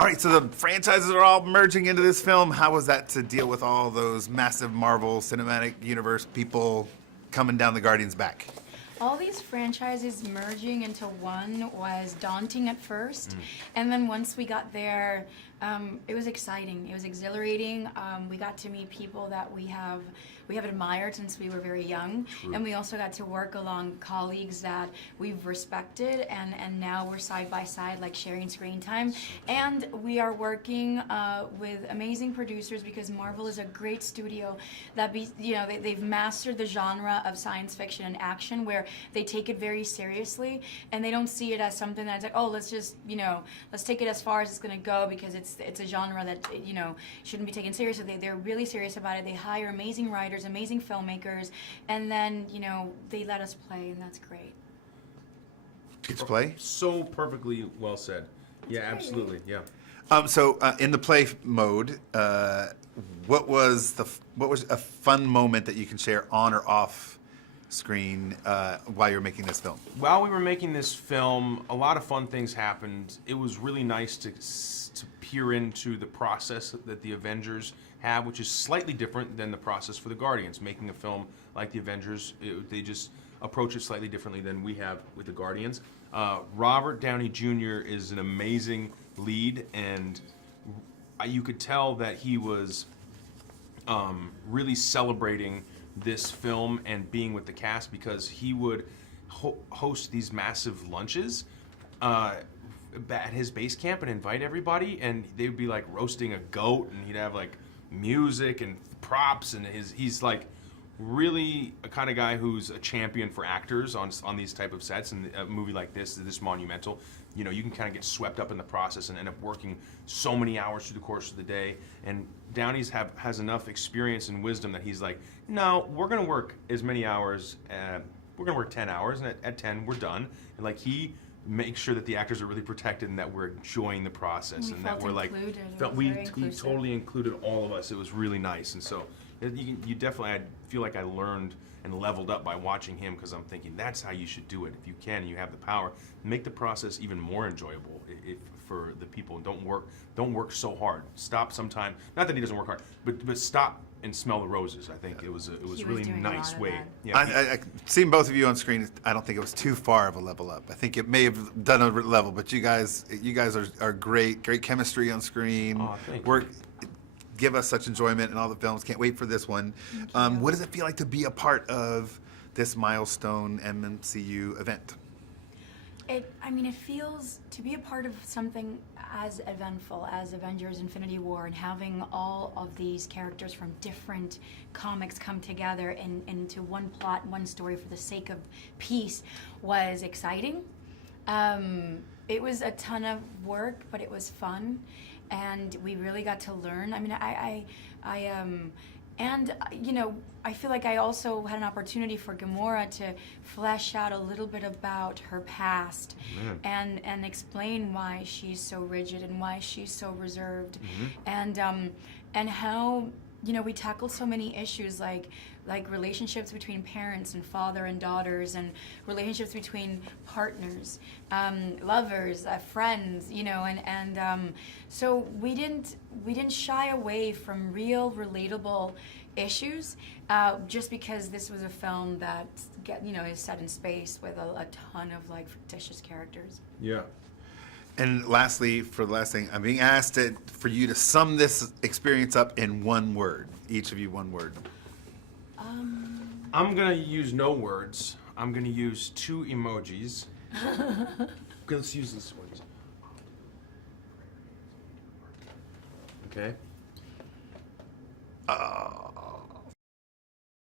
All right, so the franchises are all merging into this film. How was that to deal with all those massive Marvel Cinematic Universe people coming down the Guardians' back? All these franchises merging into one was daunting at first, and then once we got there, it was exciting. It was exhilarating. We got to meet people that we have admired since we were very young, and we also got to work along colleagues that we've respected, and now we're side by side, like sharing screen time. And we are working with amazing producers because Marvel is a great studio that they've mastered the genre of science fiction and action where they take it very seriously and they don't see it as something that's like, oh, let's just let's take it as far as it's going to go because it's a genre that shouldn't be taken seriously. They're really serious about it. They hire amazing writers, amazing filmmakers, and then they let us play, and that's great. Get to play? So perfectly well said. Yeah, absolutely. Yeah. So in the play mode, what was a fun moment that you can share on or off screen while you're making this film? While we were making this film, a lot of fun things happened. It was really nice to peer into the process that the Avengers have, which is slightly different than the process for the Guardians. Making a film like the Avengers, they just approach it slightly differently than we have with the Guardians. Robert Downey Jr. is an amazing lead, and you could tell that he was really celebrating this film and being with the cast because he would host these massive lunches at his base camp and invite everybody, and they would be like roasting a goat, and he'd have like music and props, and he's like really a kind of guy who's a champion for actors on these type of sets. And a movie like this monumental, you can kind of get swept up in the process and end up working so many hours through the course of the day. And Downey's has enough experience and wisdom that he's like, no, we're gonna work as many hours. We're gonna work 10 hours, and at 10 we're done. And like he makes sure that the actors are really protected and that we're enjoying the process and that we're like he totally included all of us. It was really nice, and so you definitely, I feel like I learned and leveled up by watching him because I'm thinking that's how you should do it. If you can and you have the power, make the process even more enjoyable for the people. Don't work so hard. Stop sometime. Not that he doesn't work hard, but stop and smell the roses. I think it was a really nice way. Yeah, I seen both of you on screen. I don't think it was too far of a level up. I think it may have done a level, but you guys are great chemistry on screen. Oh, thank you. Give us such enjoyment in all the films. Can't wait for this one. What does it feel like to be a part of this milestone MCU event? It feels to be a part of something as eventful as Avengers Infinity War and having all of these characters from different comics come together into one plot, one story for the sake of peace was exciting. It was a ton of work, but it was fun. And we really got to learn. I feel like I also had an opportunity for Gamora to flesh out a little bit about her past and explain why she's so rigid and why she's so reserved, and how we tackled so many issues like relationships between parents and father and daughters, and relationships between partners, lovers, friends, so we didn't shy away from real relatable issues, just because this was a film that is set in space with a ton of fictitious characters. Yeah. And lastly, for the last thing, I'm being asked for you to sum this experience up in one word. Each of you, one word. I'm going to use no words. I'm going to use 2 emojis. Okay, let's use these ones. Okay.